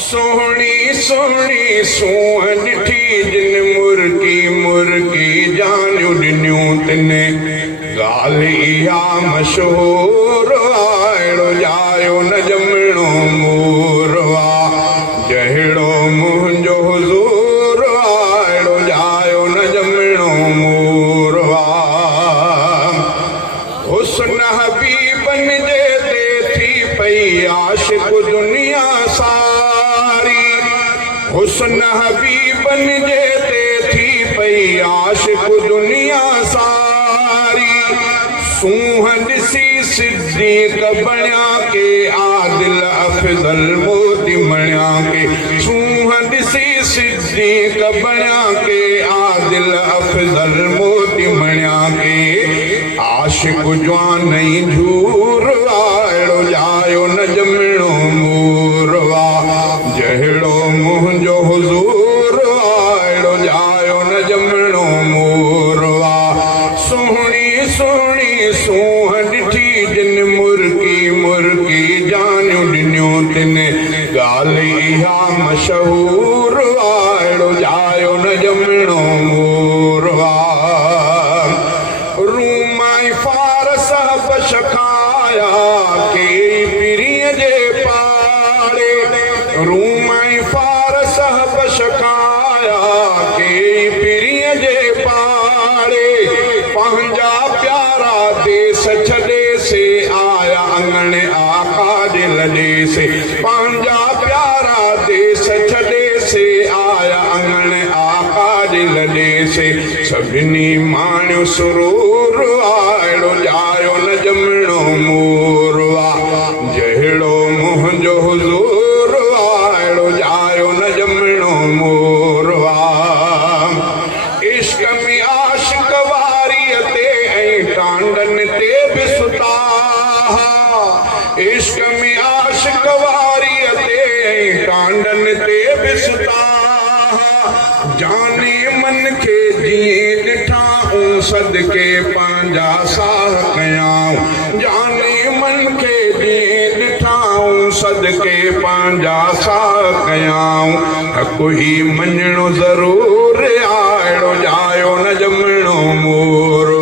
सोहनी सोहनी सूह ॾिठी जिन मुर्गी मुर्गी जानियूं ॾिनियूं तिने ॻाल्हि इहा मशहूर अहिड़ो जायो न ॼमणो मूर जहिड़ो मुंहिंजो हुज़ूर अहिड़ो जायो न ॼमणो मूर हुस्न हबीबन जे ते थी पई आशिक़ दुनिया सारी हुस्न हबीबन जे ते थी पई आशिक़ दुनिया सारी सूह ॾिसी सिद्दीक़ बणिया के आदिल अफ़ज़ल मोती मणिया के सूह ॾिसी सिद्दीक़ बणिया के आदिल अफ़ज़ल मोती मणिया के आशिक़ जवानई झूर अहिड़ो जायो न ॼमणो मूर जहिड़ो मुंहिंजो हुज़ूर अहिड़ो जायो न ॼमणो मूर सुहिणी सुहिणी सूह ॾिठी जिन मुर्गी मुर्गी जानियूं ॾिनियूं तिने ॻाल्हि इहा मशहूर अहिड़ो जायो न ॼमणो मूर रूमाई फारस बशखाया के पीरीअ जे पाड़े रूमाई फारस बशखाया के पीरीअ जे पाड़े पंहिंजा प्यारा देश छॾे से आया अंगण आका जे लॾे से पंहिंजा प्यारा देश छॾे से आया अंगण आका जे लॾे से सभिनी माणियो सुरूर अहिड़ो जायो न ॼमणो मूर जहिड़ो मुंहिंजो हुज़ूर अहिड़ो जायो न ॼमणो मूर इश्क में आशिक़ वारीअ ते ऐं टांडनि ते बि सुता इश्क में आशिक़ वारीअ ते ऐं टांडनि ते बि सुता जाने मन खे जीअं ॾिठाऊं सदके पंहिंजा साह कयाऊं जाने मन खे जीअं ॾिठाऊं सदके पंहिंजा साह कयाऊं कोई मञणो ज़रूर अहिड़ो जायो न ॼमणो मूर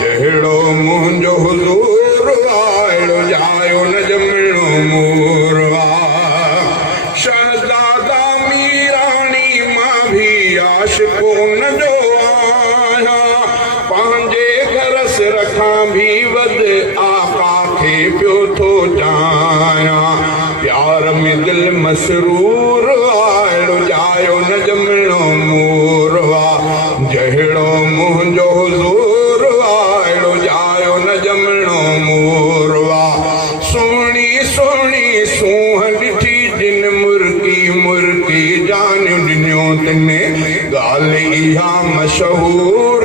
जहिड़ो मुंहिंजो हुज़ूर अहिड़ो जायो न ॼमणो मूर शहज़ादा मीराणी मां भी आशिक़ उनजो आहियां पंहिंजे घरस रखां भी वध आका खे पियो थो चाहियां प्यार में दिल मसरूर अहिड़ो जायो न ॼमणो मूर जहिड़ो मुंहिंजो हुज़ूर अहिड़ो जायो न ॼमणो मूर सुहिणी सुहिणी सूह ॾिठी जिन मुर्गी मुर्गी जानियूं ॾिनियूं तिने ॻाल्हि इहा मशहूर